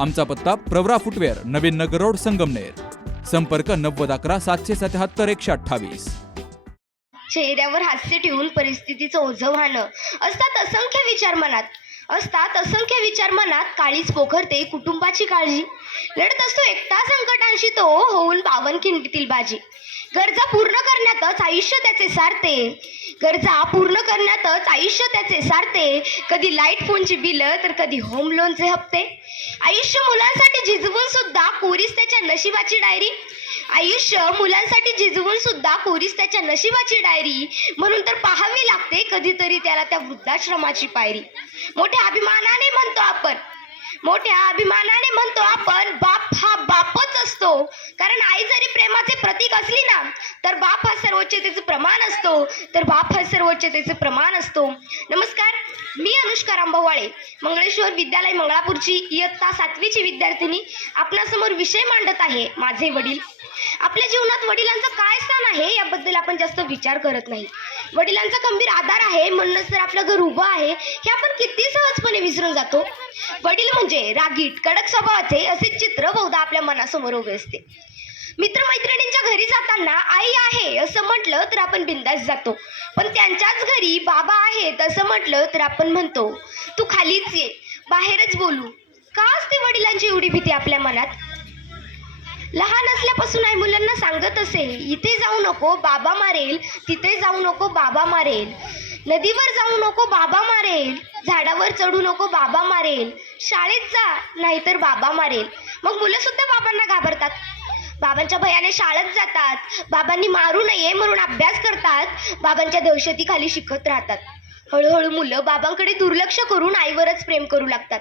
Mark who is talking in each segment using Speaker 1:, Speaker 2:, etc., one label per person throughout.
Speaker 1: आमचा पत्ता Pravara footwear Navin Nagar road Sangamner. संपर्क नव्वद अकरा सातशे सत्याहत्तर एकशे अठ्ठावीस.
Speaker 2: चेहऱ्यावर हास्य ठेवून परिस्थितीचं ओझं वाहणं. असतात असंख्य विचार मनात. असतात असंख्य विचार मनात काळीच पोखरते कुटुंबाची काळजी. लढत असतो एकटा संकटांशी तो होऊन बावन खिंडीतील बाजी. गरजा पूर्ण करण्यातच आयुष्य त्याचे सारते. गरजा पूर्ण करण्यातच आयुष्य त्याचे सारते. कधी लाइट फोनची बिलं तर कधी होम लोनचे हप्ते. आयुष्य मुलांसाठी झिजवून सुद्धा कोरीस त्याच्या नशिबाची डायरी आयुष्य मुलांसाठी झिजवून सुद्धा कोरीस त्याच्या नशिबाची डायरी. म्हणून तर पाहावी लागते कधीतरी त्याला त्या वृद्धाश्रमाची पायरी. मोठ्या अभिमानाने म्हणतो आपण. मोठ्या अभिमानाने म्हणतो आपण बाप हा बापच असतो. कारण आई जरी प्रेमाचे प्रतीक असली ना तर बाप हा सर्वोच्चतेचं प्रमाण असतो. तर बाप हा सर्वोच्चतेचं प्रमाण असतो. नमस्कार मी अनुष्का रामभावाळे मंगळेश्वर विद्यालय मंगळापूरची इयत्ता सातवीची विद्यार्थिनी. आपणासमोर विषय मांडत आहे माझे वडील. आपल्या जीवनात वडिलांचं काय स्थान आहे याबद्दल आपण जास्त विचार करत नाही. वडिलांचा खंबीर आधार आहे म्हणूनच तर आपलं घर उभं आहे हे आपण किती सहजपणे विसरून जातो. वडील म्हणजे रागीट कडक स्वभावाचे असे चित्र बहुधा आपल्या मनासमोर उभे असते. मित्रमैत्रिणींच्या घरी जाताना आई आहे असं म्हटलं तर आपण बिंदास जातो. पण त्यांच्याच घरी बाबा आहेत असं म्हटलं तर आपण म्हणतो तू खालीच ये बाहेरच बोलू. का असते वडिलांची एवढी भीती आपल्या मनात? लहान असल्यापासून आई मुलांना सांगत असे इथे जाऊ नको बाबा मारेल तिथे जाऊ नको बाबा मारेल. नदीवर जाऊ नको बाबा मारेल. झाडावर चढू नको बाबा मारेल. शाळेत जा नाहीतर बाबा मारेल. मग मुलं सुद्धा बाबांना घाबरतात. बाबांच्या भयाने शाळेत जातात. बाबांनी मारू नये म्हणून अभ्यास करतात. बाबांच्या दहशतीखाली शिकत राहतात. हळूहळू मुलं बाबांकडे दुर्लक्ष करून आईवरच प्रेम करू लागतात.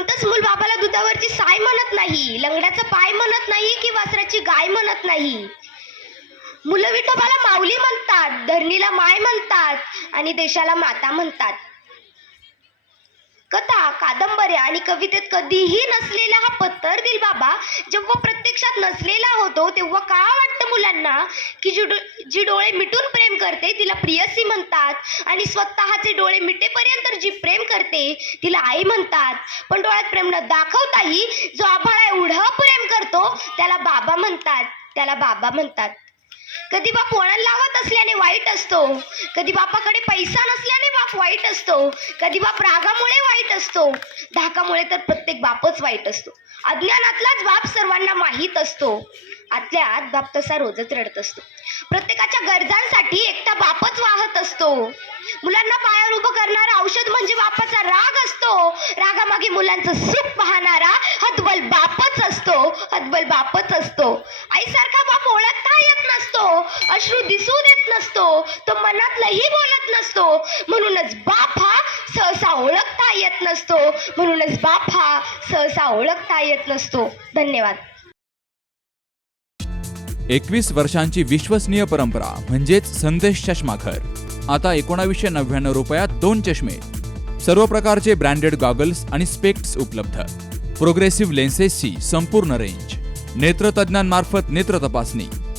Speaker 2: कोणतंच मूल बाबाला दुधावरची साय म्हणत नाही लंगड्याचा पाय म्हणत नाही की वासराची गाय म्हणत नाही. मुलं विठोबाला माऊली म्हणतात धरणीला माय म्हणतात आणि देशाला माता म्हणतात. कथा कादंबऱ्या आणि कवितेत कधीही नसलेला हा पत्तर दिल बाबा जेव्हा प्रत्यक्षात नसलेला होतो तेव्हा का वाटतं मुलांना की जी डो- जी डोळे मिटून प्रेम करते तिला प्रियसी म्हणतात. आणि स्वतःचे डोळे मिटेपर्यंत जी प्रेम करते तिला आई म्हणतात. पण डोळ्यात प्रेम न दाखवताही जो आभाळा एवढं प्रेम करतो त्याला बाबा म्हणतात. त्याला बाबा म्हणतात. कधी बाप वळण लावत असल्याने वाईट असतो. कधी बापाकडे पैसा नसला बाप वाईट असतो. कधी बाप रागामुळे वाईट असतो. धाकामुळे तर प्रत्येक बापच वाईट असतो. अज्ञानातलाच बाप सर्वांना माहीत असतो. आतल्या आत बाप तसा रोजच रडत असतो. प्रत्येकाच्या गरजांसाठी एकटा बापच वाहत असतो. मुलांना पायावर उभं करणारा औषध म्हणजे बापाचा राग असतो. रागामागे मुलांचं सुख पाहणारा हतबल बापच असतो. हतबल बापच असतो आईसारखा बाप ओळखता येत नसतो अश्रू दिसू देत नसतो तो मनातलंही बोलत नसतो. म्हणूनच बाप हा सहसा ओळखता येत नसतो. म्हणूनच बाप हा सहसा ओळखता येत नसतो. धन्यवाद.
Speaker 1: एकवीस वर्षांची विश्वसनीय परंपरा म्हणजेच संदेश चष्माघर. आता एकोणावीसशे नव्याण्णव रुपयात दोन चष्मे. सर्व प्रकारचे ब्रँडेड गॉगल्स आणि स्पेक्ट्स उपलब्ध. प्रोग्रेसिव्ह लेन्सेसची संपूर्ण रेंज. नेत्रतज्ञांमार्फत नेत्र तपासणी.